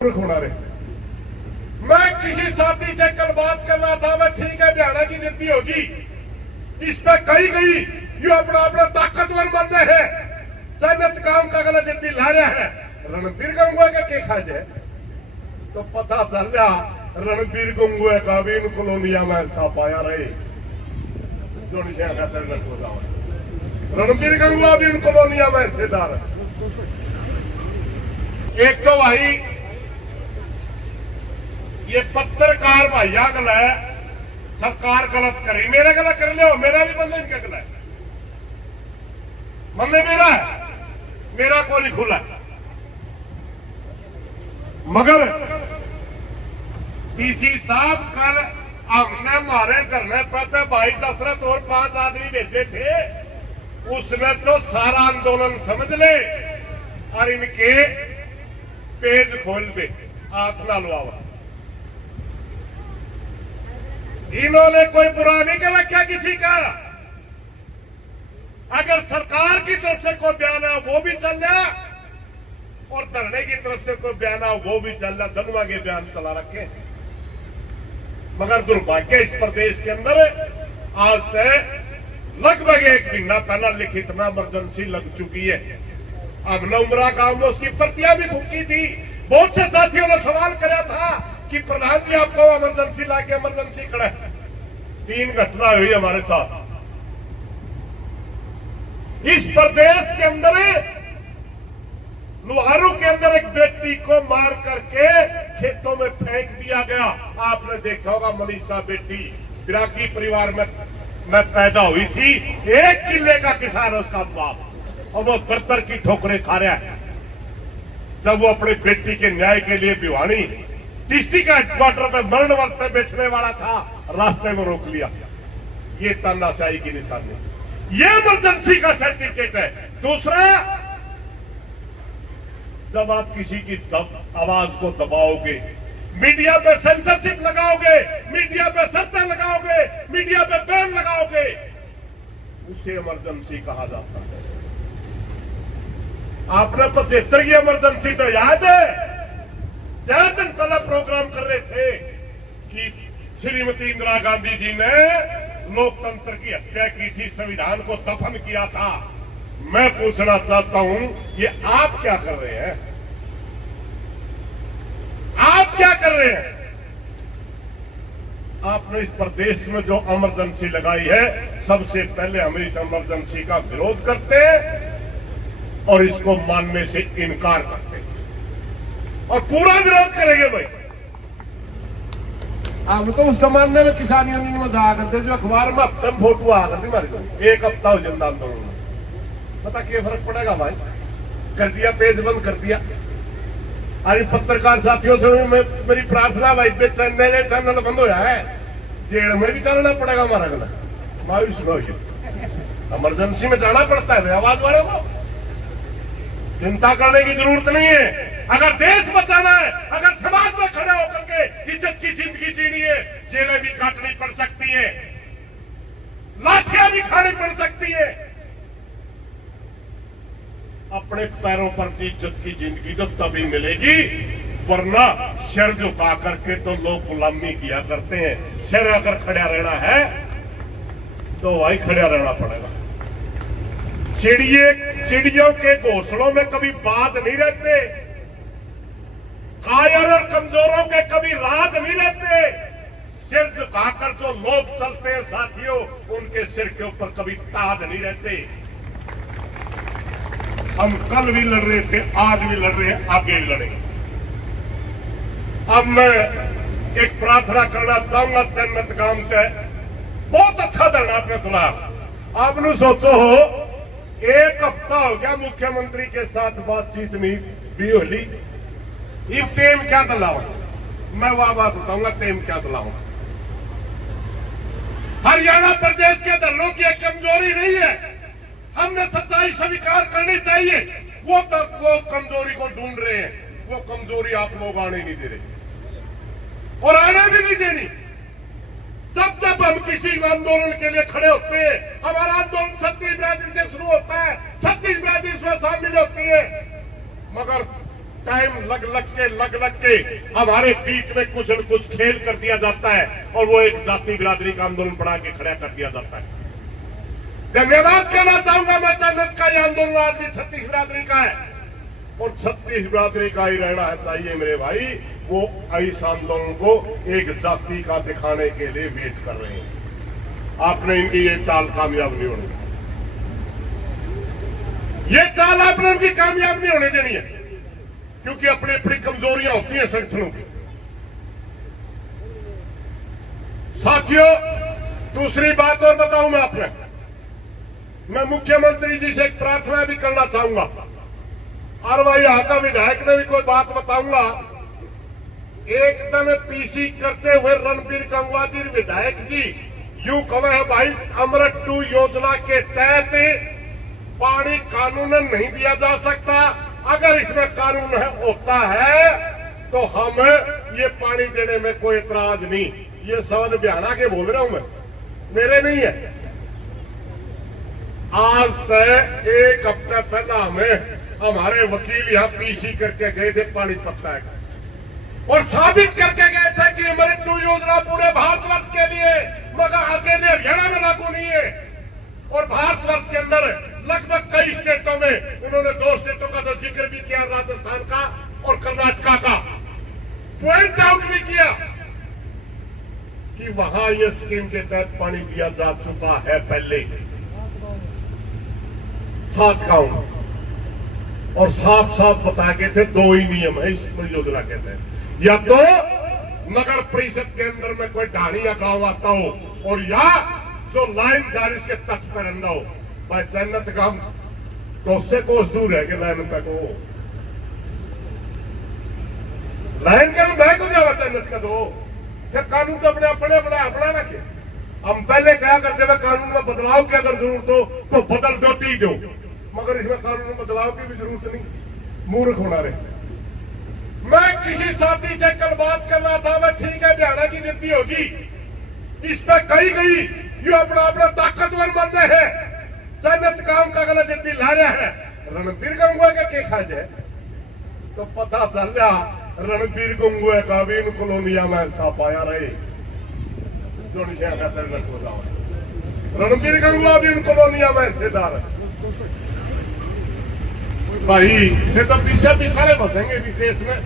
होना रहे। मैं किसी साथी से कल बात कर रहा था, मैं ठीक है हरियाणा की गिनती होगी, इस पे कही गई ये अपना अपना ताकतवर बन रहे हैं, जन्नत काम का गलत जितनी ला रहे हैं। रणबीर गंगुआ के खाज है तो पता चल गया रणबीर गंगुआ का भी इन कॉलोनिया में ऐसा पाया रहे जो रणबीर गंगुआ भी इन कॉलोनिया में हिस्सेदार है। एक तो भाई ये पत्रकार भैया गला है, सरकार गलत करे, मेरे गला कर लो, मेरा भी बंदा इनका गला है, बंदे मेरा है, मेरा को नहीं खुला है। मगर डीसी साहब कल हमने हमारे धरने पर तो भाई दशरथ और 5 आदमी भेजे थे, उसने तो सारा आंदोलन समझ ले और इनके पेज खोल दे, हाथ ना लुआवा। इन्होंने कोई बुरा नहीं कर रखा किसी का। अगर सरकार की तरफ से कोई बयान है वो भी चल रहा और धरने की तरफ से कोई बयान है वो भी चल रहा, दोनों के बयान चला रखे। मगर दुर्भाग्य इस प्रदेश के अंदर आज से लगभग 1 महीना पहला लिखित ना इमरजेंसी लग चुकी है। अब उमरा गांव में उसकी प्रतियां भी फूकी थी। बहुत से साथियों ने सवाल कराया था कि प्रधान जी आपको इमरजेंसी लाके इमरजेंसी खड़ा है। 3 घटना हुई हमारे साथ इस प्रदेश के अंदर। लुहारू के अंदर एक बेटी को मार करके खेतों में फेंक दिया गया। आपने देखा होगा मनीषा बेटी बिराकी परिवार में पैदा हुई थी, 1 किले का किसान है उसका बाप, और वो 70 की ठोकरें खा रहा है। जब वो अपनी बेटी के न्याय के लिए भिवानी डिस्ट्रिक्ट हेडक्वार्टर पे मरण वर्ष पे बैठने वाला था, रास्ते में रोक लिया। ये तानाशाही की निशानी, ये इमरजेंसी का सर्टिफिकेट है। दूसरा, जब आप किसी की आवाज को दबाओगे, मीडिया पे सेंसरशिप लगाओगे, मीडिया पे शर्तें लगाओगे, मीडिया पे बैन लगाओगे, उसे इमरजेंसी कहा जाता है। आपने 75 की इमरजेंसी तो याद है, 4 दिन पहले प्रोग्राम कर रहे थे कि श्रीमती इंदिरा गांधी जी ने लोकतंत्र की हत्या की थी, संविधान को दफन किया था। मैं पूछना चाहता हूं, ये आप क्या कर रहे हैं? आप क्या कर रहे हैं? आपने इस प्रदेश में जो इमरजेंसी लगाई है, सबसे पहले हम इस इमरजेंसी का विरोध करते हैं और इसको मानने से इनकार करते हैं और पूरा विरोध करेंगे। भाई हम तो उस जमाने में किसान यूनियन में जाया करते, जो अखबार में हफ्ते में फोटो आया करती हमारी, 1 हफ्ता हो जिंदा आंदोलन में। पता क्या फर्क पड़ेगा भाई? कर दिया, पेज बंद कर दिया। अरे पत्रकार साथियों से मेरी प्रार्थना भाई, चैनल बंद हो है, जेल में भी चलना पड़ेगा हमारा गला। मायूस न होइए, इमरजेंसी में जाना पड़ता है आवाज वालों को, चिंता करने की जरूरत नहीं है। अगर देश बचाना है, अगर समाज में खड़े होकर के इज्जत की जिंदगी जीनी है, जेलें भी काटनी पड़ सकती है, लाठियां भी खानी पड़ सकती है। अपने पैरों पर की इज्जत की जिंदगी तो तभी मिलेगी, वरना सिर झुका करके तो लोग गुलामी किया करते हैं। सिर अगर खड़ा रहना है तो वही खड़ा रहना पड़ेगा। चिड़ियों के घोंसलों में कभी बाज नहीं रहते, कायर और कमजोरों के कभी राज नहीं रहते। सिर झुकाकर जो लोग चलते हैं साथियों, उनके सिर के ऊपर कभी ताज नहीं रहते। हम कल भी लड़ रहे थे, आज भी लड़ रहे हैं, आगे भी लड़ेंगे। अब मैं एक प्रार्थना करना चाहूंगा जन्नत काम से, बहुत अच्छा धरना आपने सुना। आपने सोचो हो, 1 हफ्ता हो गया मुख्यमंत्री के साथ बातचीत नहीं भी होली, ये टेम क्या दिलाओ? मैं वह बात बताऊंगा, टेम क्या दिलाऊं। हरियाणा प्रदेश के धरनों की एक कमजोरी नहीं है, हमने सच्चाई स्वीकार करनी चाहिए। वो कमजोरी को ढूंढ रहे हैं, वो कमजोरी आप लोग आने नहीं दे रहे और आने भी नहीं देनी। जब हम किसी आंदोलन के लिए खड़े होते हैं, हमारा आंदोलन छत्तीस बिरादरी से शुरू होता है, छत्तीस बिरादरी इसमें शामिल होती है, मगर टाइम लग लग के हमारे बीच में कुछ न कुछ खेल कर दिया जाता है और वो एक जाति बिरादरी का आंदोलन बढ़ा के खड़ा कर दिया जाता है। धन्यवाद कहना चाहूंगा मैं जन्नत का यह आंदोलन आज भी छत्तीस बिरादरी का है और छत्तीस बिरादरी का ही रहना है चाहिए मेरे भाई। वो इस आंदोलन को एक जाति का दिखाने के लिए वेट कर रहे हैं। आपने इनकी ये चाल कामयाब नहीं होनी, ये चाल आपने उनकी कामयाब नहीं होने देनी है, क्योंकि अपनी अपनी कमजोरियां होती हैं संगठनों की। साथियों, दूसरी बात और बताऊं मैं आपने, मैं मुख्यमंत्री जी से एक प्रार्थना भी करना चाहूंगा और वही यहाँ का विधायक ने भी कोई बात बताऊंगा। एक दिन पीसी करते हुए रणबीर गंगवा जी विधायक जी यूं कहे है भाई, अमृत 2 योजना के तहत पानी कानूनन नहीं दिया जा सकता, अगर इसमें कानून होता है तो हम ये पानी देने में कोई एतराज नहीं। ये शब्द बिहाना के बोल रहा हूं मैं, मेरे नहीं है। आज से 1 हफ्ते पहला हमें हमारे वकील यहां पीसी करके गए थे पानीपत तक और साबित करके गए थे कि अमृत 2 योजना पूरे भारतवर्ष के लिए, मगर अकेले हरियाणा में लागू नहीं है। और भारतवर्ष के अंदर लगभग कई स्टेटों में, उन्होंने 2 स्टेटों का तो जिक्र भी किया, राजस्थान का और कर्नाटका का, पॉइंट आउट भी किया कि वहां ये स्कीम के तहत पानी दिया जा चुका है पहले 7 गांव, और साफ साफ बता के थे 2 ही नियम है इस योजना के तहत, या तो नगर परिषद के अंदर में कोई ढाणी या गांव आता हो और या जो लाइन जारी उसके तट पर रहता हो। भाई जन्नत गांव तो उससे कोस दूर है कि लाइन तक हो, लाइन के मैं को जावा जन्नत का दो, फिर कानून तो अपना रखे। हम पहले क्या करते हुए कानून में बदलाव की अगर जरूरत हो तो बदल दो टी दो, मगर इसमें कानून में बदलाव की भी जरूरत नहीं, मूर्ख होना रहे। मैं किसी साथी से कल बात कर रहा था, मैं ठीक है बिहाना की जिद्दी होगी, इस पर कही गई ये अपना ताकतवर बन रहे हैं, जन्नत काम का गलत जिद्दी ला रहा है, रणबीर गंगवा के खाज है तो पता चल रहा रणबीर गंगवा का भी इन कॉलोनिया में ऐसा पाया रहे जो रणबीर गंगवा भी इन कॉलोनिया में हिस्सेदार है। भाई ये तो पीछे सारे बसेंगे विदेश में,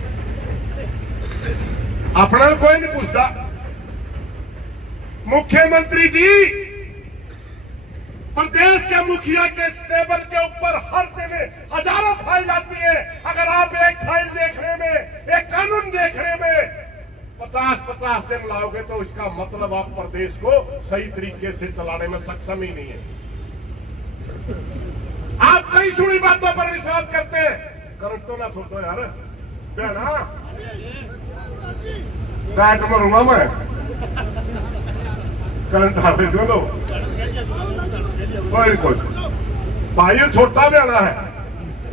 अपना कोई नहीं पूछता। मुख्यमंत्री जी, प्रदेश के मुखिया के टेबल के ऊपर हर दिन हजारों फाइल आती है। अगर आप एक फाइल देखने में, एक कानून देखने में 50-50 दिन लाओगे तो इसका मतलब आप प्रदेश को सही तरीके से चलाने में सक्षम ही नहीं है। आप कई सुनी बातों पर विश्वास करते हैं, करंट तो ना छोड़ दो यार, बहना बैठ मरूंगा मैं, करंट हाथे जो लो कोई भाई छोटा बयाना है,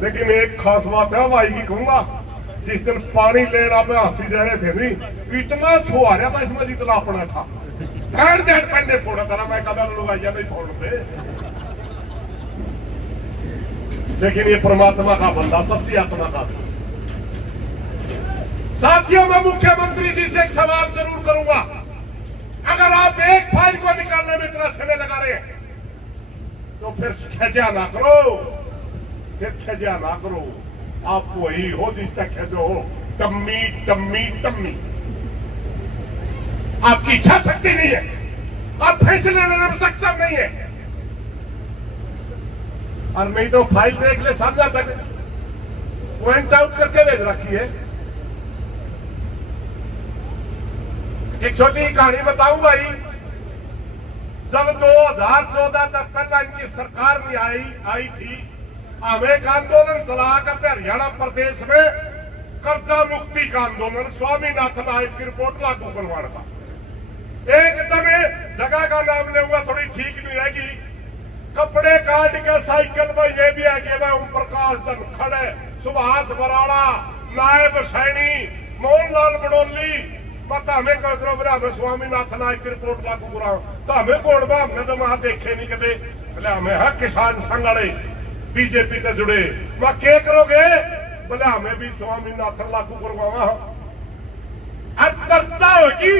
लेकिन एक खास बात है भाई की कहूंगा, जिस दिन पानी लेना पे हंसी जा रहे थे नहीं, इतना छो आ रहा था इसमें जितना अपना था, पंडे फोड़ा था, मैं कदा लोग आइया नहीं फोड़ते, लेकिन ये परमात्मा का बंदा, सच्ची आत्मा का। साथियों, मैं मुख्यमंत्री जी से एक सवाल जरूर करूंगा, अगर आप एक फाइल को निकालने में इतना समय लगा रहे हैं तो फिर खजा ना करो, आप वही हो जिसका खजो हो, टम्मी टम्मी टम्मी। आपकी इच्छा शक्ति नहीं है, आप फैसले लेने में सक्षम नहीं है, और नहीं तो फाइल देख ले सामने तक पॉइंट आउट करके भेज रखी है। एक छोटी कहानी बताऊं भाई, जब 2014 तक पहला इनकी सरकार में आई थी, हमें एक आंदोलन चला करते हरियाणा प्रदेश में कर्जा मुक्ति का आंदोलन, स्वामीनाथन आयोग की रिपोर्ट लागू करवाने का। एकदम जगह का नाम ले हुआ थोड़ी ठीक नहीं रहेगी, कपड़े काट के साइकिल में ये भी है कि वह ओम प्रकाश धनखड़, सुभाष बराड़ा, नायब सैनी, मोहनलाल बडोली, पता हमें करो हमें स्वामीनाथन आयोग की रिपोर्ट लागू करा, तो हमें कौन बा, हमने तो वहां देखे नहीं कदे, बोले हमें है किसान संघ वाले बीजेपी से जुड़े, वहां क्या करोगे, बोले हमें भी स्वामीनाथन लागू करवावा। अब चर्चा होगी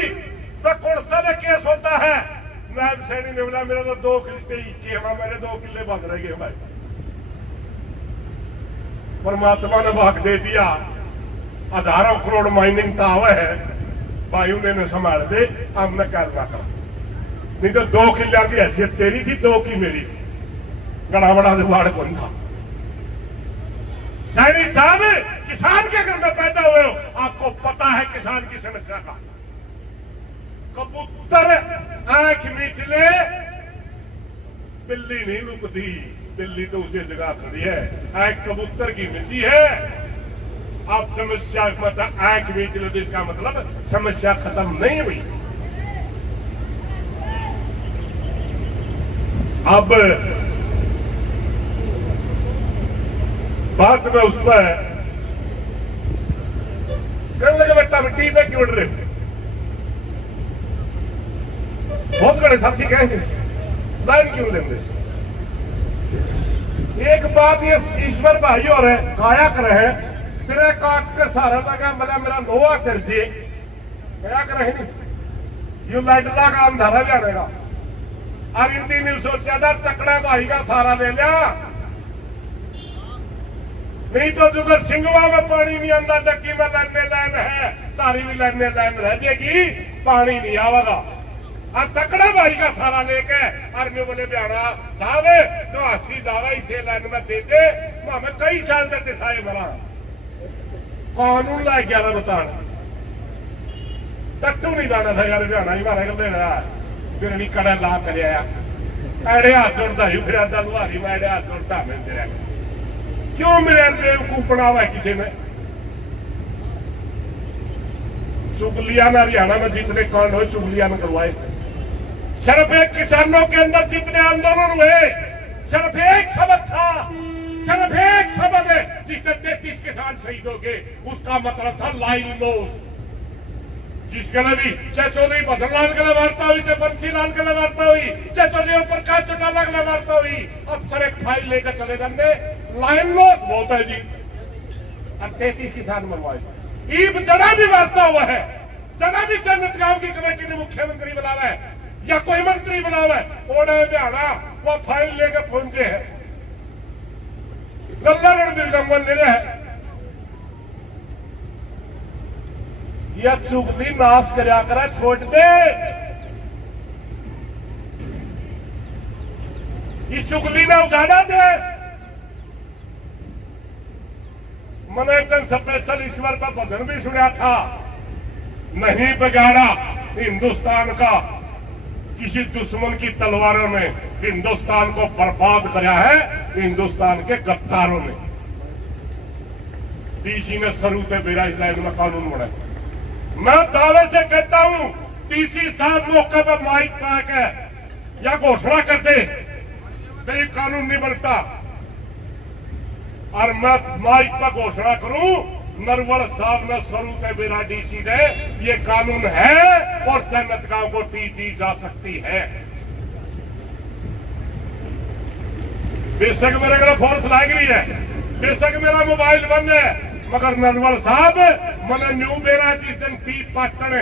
तो कौन सा में केस होता है। नायब सैनी ने बोला मेरा तो 2 किले मेरे 2 किले बंद रह गए भाई। परमात्मा ने भाग दे दिया, हजारों करोड़ माइनिंग तो आवे है भाई, उन्हें संभाल दे, अब मैं कर रहा था। नहीं तो 2 किले की हैसियत तेरी थी, 2 की मेरी थी, बड़ा बड़ा जुगाड़ कौन था। सैनी साहब किसान के घर में पैदा हुए हो, आपको पता है किसान की समस्या का। कबूतर आंख मीचले, बिल्ली नहीं रुकती, बिल्ली तो उसी जगह खड़ी है, आंख कबूतर की मीची है। आप समस्या मतलब आंख मीचले तो इसका मतलब समस्या खत्म नहीं हुई। अब बात में उस पर कहने लगे बेटा मिट्टी पे क्यों उड़ रहे हो। बहुत बड़े साथी कहेंगे लाइन क्यों लेंगे। एक बात ये ईश्वर भाई और है काया कर है, तेरे काट के सहारा लगा मतलब मेरा लोहा कर जे क्या कर नहीं, यू लाइट लगा अंधारा जानेगा। और इन दिन सोचा था तकड़ा भाई का सहारा ले लिया, नहीं तो जुगर सिंगवा में पानी नहीं आंदा, डक्की में लाने लाइन है, तारी भी लाने लाइन रह जाएगी, पानी नहीं आवेगा। और तकड़ा भाई का सहारा लेके और मैं बोले ब्याणा साहब तो 80 जावा इसे लाइन में दे दे, हमें कई साल तक दिशाए मरा कानून ला गया था बता टट्टू नहीं जाना था यार ब्याणा ही मारा कर रहा फिर नहीं कड़ा ला कर एड़े हाथ जोड़ता ही फिर लुहारी में एड़े हाथ जोड़ता मैं तेरा क्यों मेरे बेवकूफ बनावा है किसी ने। चुगलिया में हरियाणा में जितने कांड हुए चुगलिया में करवाए, सिर्फ एक किसानों के अंदर जितने आंदोलन हुए सिर्फ एक सबक था, सिर्फ एक सबक है जिसने 33 किसान शहीद हो गए, उसका मतलब था लाइन लॉस। जिस गले भी चाहे चौधरी भद्रलाल गले वार्ता हुई, चाहे बंसीलाल गले वार्ता हुई, चाहे चौधरी प्रकाश चौटाला गले वार्ता हुई, अफसर एक फाइल लेकर चले जाते लाइन लॉस बहुत है जी। अब 33 किसान मरवाए। ईब जड़ा भी वार्ता हुआ है, जड़ा भी जन्नत गांव की कमेटी ने मुख्यमंत्री बनावा है या कोई मंत्री बनावा है, ओढ़े बिहाड़ा वो फाइल लेकर पहुंचे हैं गल्ला रणबीर गंगवार ले रहे हैं। यह चुगली नाश करा करा छोड़ दे, ये चुगली ने उगाड़ा देश। मैंने एक दिन स्पेशल ईश्वर का भजन भी सुना था, नहीं बिगाड़ा हिंदुस्तान का किसी दुश्मन की तलवारों ने, हिंदुस्तान को बर्बाद कराया है हिंदुस्तान के गद्दारों ने। डीसी ने शुरू से बेरा इस लाइन में कानून बनाया। मैं दावे से कहता हूं डीसी साहब मौके पर माइक पाके या घोषणा कर दे तो ये कानून नहीं बनता, और मैं माइक पर घोषणा करूं नरवल साहब ने शुरू से मेरा डीसी ने ये कानून है और जन्नत गांव को दी जा सकती है। बेशक मेरे घर फोर्स लाग रही है, बेशक मेरा मोबाइल बंद है, मगर नरवल साहब मैंने न्यू मेरा जिस दिन टी पाटन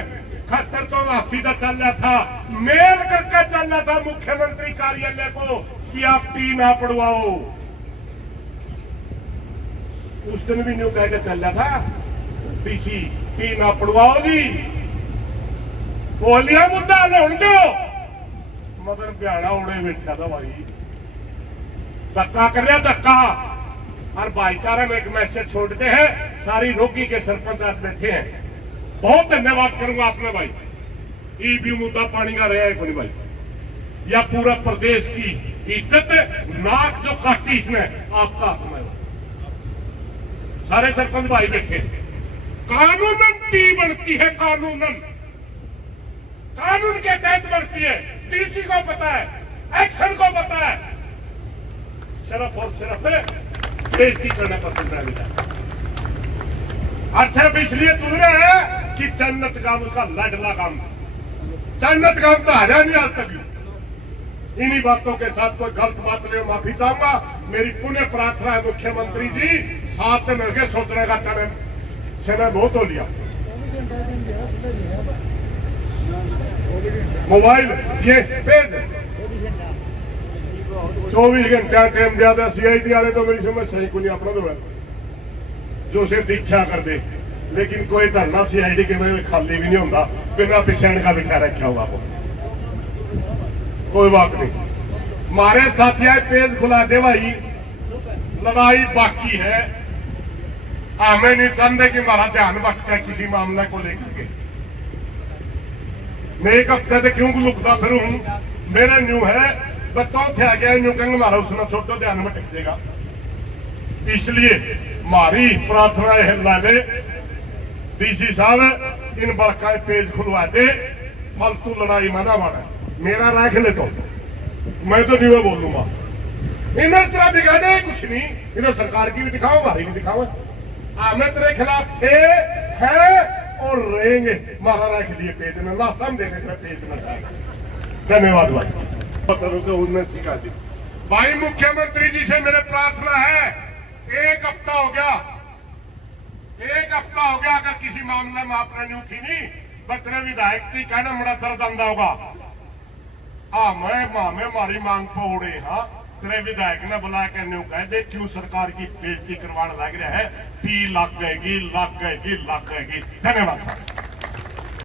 खतर तो वापसी का चल रहा था, मेल करके चल रहा था मुख्यमंत्री कार्यालय को कि आप टी ना पड़वाओ। उस दिन भी न्यू कहकर चल रहा था डीसी टी ना पड़वाओ जी, बोलिया मुद्दा लौट दो, मगर ब्याड़ा उड़े बैठा था भाई, धक्का कर रहा धक्का। और भाईचारा में एक मैसेज छोड़ते हैं, सारी रोगी के सरपंच आज बैठे हैं, बहुत धन्यवाद करूंगा आपने भाई। ई मुद्दा पानी का रहा है कोई भाई, या पूरा प्रदेश की इज्जत नाक जो काटी इसने आपका हाथ में, सारे सरपंच भाई बैठे। कानूनन टी बनती है, कानूनन कानून के तहत बनती है, डीसी को पता है, एक्शन को पता है, सिर्फ और सिर्फ बेइज्जती करने पर तुम रह और सिर्फ इसलिए तुम रहे हैं कि जन्नत गांव उसका लाडला काम था। जन्नत गांव तो हरा नहीं आज तक। इन्हीं बातों के साथ कोई गलत बात नहीं, माफी चाहूंगा। मेरी पुण्य प्रार्थना है मुख्यमंत्री जी 7 दिन हो गए सोचने का टाइम समय बहुत हो लिया। मोबाइल ये पेज 24 घंटे टाइम ज्यादा CID वाले तो मेरी समझ सही को नहीं अपना तो जो से दीक्षा कर दे, लेकिन कोई धरना CID के में खाली भी नहीं होता बिना पिछड़ का बिठा रखा होगा वो। कोई बात नहीं, हमारे साथिया पेज खुला दे भाई, लड़ाई बाकी है। हमें नहीं चाहते कि हमारा ध्यान भटके किसी मामले को लेकर के। मैं एक हफ्ते से क्यों लुकता फिरूं, मेरा न्यू है बताओ थे आ गया न्यू कहेंगे हमारा उसने छोटो ध्यान भटक जाएगा। इसलिए हमारी प्रार्थना है लाले DC साहब इन बड़का पेज खुलवा दे, फालतू लड़ाई मना माना मेरा रख ले तो मैं तो नहीं बोलूंगा। इन्हें तरह बिगाड़े कुछ नहीं, इन्हें सरकार की भी दिखाओ हमारी भी दिखाओ। हमें तेरे खिलाफ थे है और रहेंगे, मारा रख लिए पेज में ना समझे पेज में। धन्यवाद भाई। भाई मुख्यमंत्री जी से मेरे प्रार्थना है, एक हफ्ता हो गया अगर किसी मामले में आप न्यू थी नहीं बतरे विधायक की कहना बड़ा दर्द आंदा होगा। मैं मारी मांग पौड़े हाँ तेरे विधायक ने बुला के न्यू कह दे क्यों सरकार की बेइज्जती करवाने लग रहा है। 30 लाख गएगी। धन्यवाद साहब।